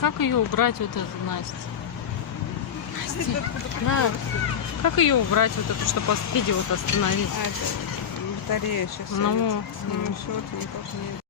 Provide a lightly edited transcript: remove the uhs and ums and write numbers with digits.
Как ее убрать, вот эту, Настя? Настя, да. Как ее убрать, вот эту, чтобы видео вот остановить? А, это батарея сейчас. Ну, счет никак не...